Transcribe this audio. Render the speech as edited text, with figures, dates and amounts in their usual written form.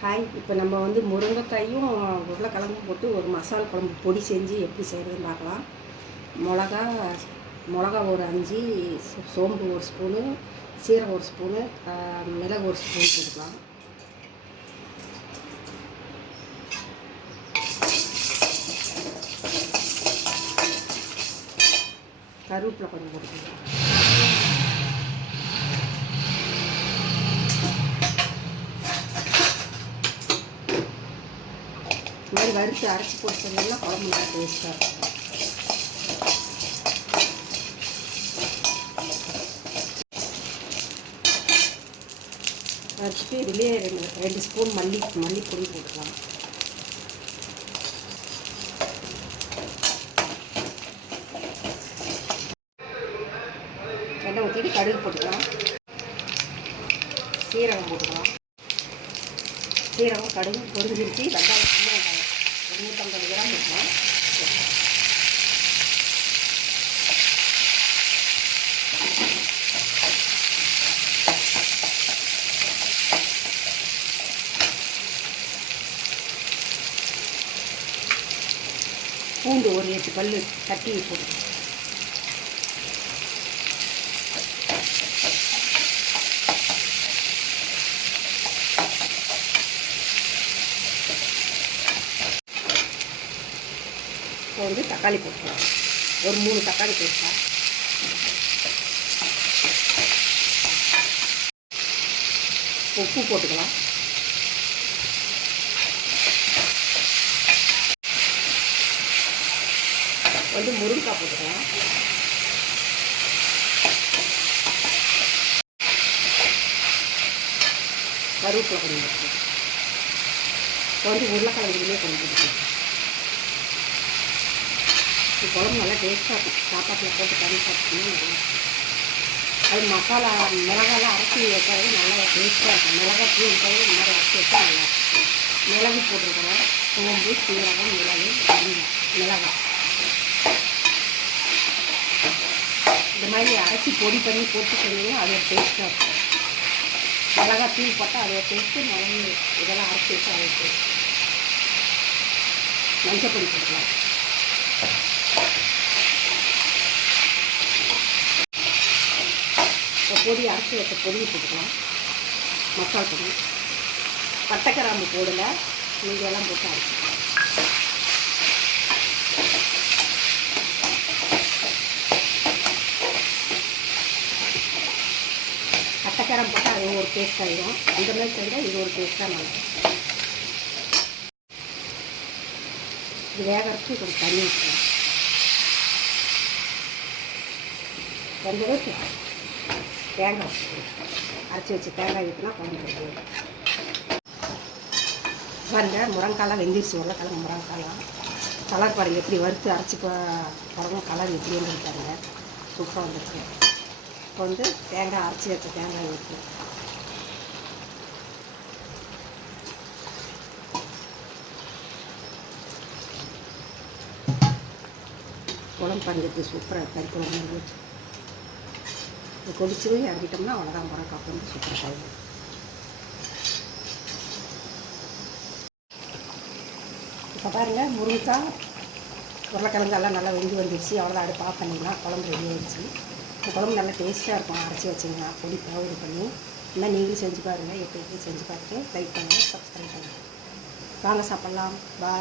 Hi, இப்போ நம்ம வந்து முருங்கைக்காயும் உருளைக்கிழங்கும் போட்டு ஒரு மசாலா குழம்பு பொடி செஞ்சு எப்படி செய்கிறதுன்னு பார்க்கலாம். மிளகா ஒரு 5, சோம்பு ஒரு ஸ்பூனு, சீரகம் ஒரு ஸ்பூனு, மிளகு ஒரு ஸ்பூன் போட்டுக்கலாம். கருவேப்பிலை கொஞ்சம் போட்டுக்கலாம். இந்த மாதிரி வறுத்து அரைச்சி போட்டு செஞ்சோம்னா குழம்பு நல்லா டேஸ்ட்டாக இருக்கும். வச்சுட்டு இதுலேயே 2 ஸ்பூன் மல்லிப்பொடி போட்டுக்கலாம். எண்ணெய் ஊற்றிட்டு கடுகு போட்டுக்கலாம். சீரகம் போட்டுக்கலாம். சீரகம் கடுகு பொரிஞ்சிருச்சு. வெங்காயம் சின்ன வெங்காயம் 250 கிராம் போட்டுக்கலாம். பூண்டு ஒரு 8 பல் தட்டி போட்டுக்கலாம். இப்போ வந்து தக்காளி போட்டுக்கலாம். ஒரு 3 தக்காளி போட்டுக்கலாம். உப்பு போட்டுக்கலாம். வந்து முருங்கைக்காய் போட்டுக்கலாம். கருவேப்பிலை கொஞ்சம் போட்டுக்கலாம். இப்போ வந்து உருளைக்கிழங்குலேயே கொஞ்சம் போட்டுக்கலாம். இது குழம்பு நல்லா டேஸ்ட்டாக இருக்கும். சாப்பாட்டில் போட்டு தண்ணி சாப்பிட்டீங்கன்னா அது மசாலா மிளகாலாம் அரைச்சி வைக்கிறது நல்லா டேஸ்ட்டாக இருக்கும். மிளகாய் பூ இருக்கிறது இந்த மாதிரி அரைச்சி வச்சா நல்லாயிருக்கும். மிளகு போட்டிருக்கிறோம். சோம்பு, சீரகம், மிளகாய் இந்த மாதிரி அரைச்சி பொடி பண்ணி போட்டு செஞ்சீங்கன்னா அது ஒரு டேஸ்ட்டாக இருக்கும். மிளகாய் தூள் போட்டால் அது ஒரு டேஸ்ட்டு. மிளகு இதெல்லாம் அரைச்சி வச்சா அது ஒரு டேஸ்ட். மஞ்சள் பொடி போட்டுக்கலாம். இப்போ பொடி அரைச்சி வச்ச பொடியை போட்டுக்கலாம். மசாலா பொடி, பட்டை கிராம்பு போடலை, நீங்கள் எல்லாம் போட்டு அரைச்சிக்கலாம். பட்டைக்காரம் போட்டால் அது ஒரு டேஸ்ட் ஆகிடும். அந்த மாதிரி செஞ்சால் இது ஒரு டேஸ்ட்டாக நல்லாயிருக்கும். இது வேகறதுக்கு கொஞ்சம் தண்ணி ஊற்றலாம். கொஞ்சம் தேங்காய் அரைச்சி வச்சு தேங்காய் ஊற்றினா குழம்பு பாருங்க. முருங்கைக்காலாம் வெந்திரிச்சு. உருளைக்கிழங்கு முருங்கைக்காலாம் கலர் பாருங்கள் எப்படி வறுத்து அரைச்சி குழம்பு கலர் எப்படி வந்துருக்காருங்க. சூப்பராக வந்துருக்கு. இப்போ வந்து தேங்காய் அரைச்சி வச்ச தேங்காய் ஊற்றி குழம்பு பண்ணுறது சூப்பராக கறி குழம்பு கொதிச்சு இறங்கிட்டோம்னா அவ்வளோதான். முருங்கைக்காய் குழம்பு சூப்பராக ஆகும். இப்போ பாருங்கள், முருங்கைக்காய் உருளைக்கிழங்கெல்லாம் நல்லா வெந்து வந்துடுச்சு. அவ்வளோதான். அடுப்பு ஆஃப் பண்ணிடலாம். குழம்பு ரெடி ஆகிடுச்சு. இந்த குழம்பு நல்லா டேஸ்ட்டாக இருக்கும். அரைச்சி வச்சிங்கன்னா பொடி பவுடர் பண்ணி இன்னும் நீங்களும் செஞ்சு பாருங்கள். எப்படி செஞ்சு பார்த்துட்டு லைக் பண்ணுங்கள், சப்ஸ்கிரைப் பண்ணுங்கள். வாங்க சாப்பிட்லாம். பாய்.